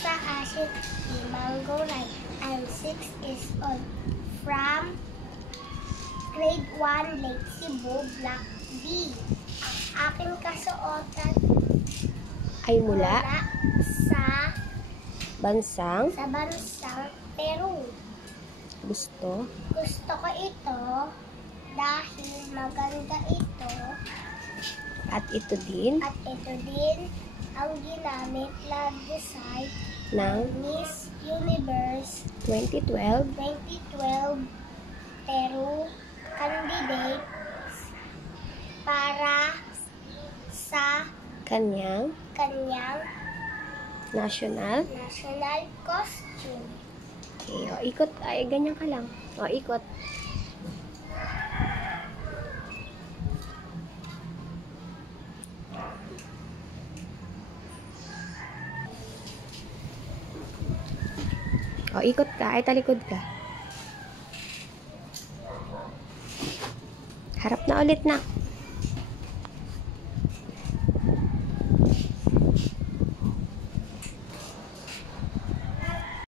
Rosa Ashley Mango Rai. I'm 6 years old. From Grade 1, Lake Cebu, Block B. Ang aking kasuotan ay mula sa bansang Peru. gusto ko ito dahil maganda ito at ito din ang ginamit na design ng Miss Universe 2012 Peru candidate para sa kanyang national costume. okay, o ikot, ay ganyan ka lang, o ikot. O ikot ka, ay talikod ka, harap na ulit na.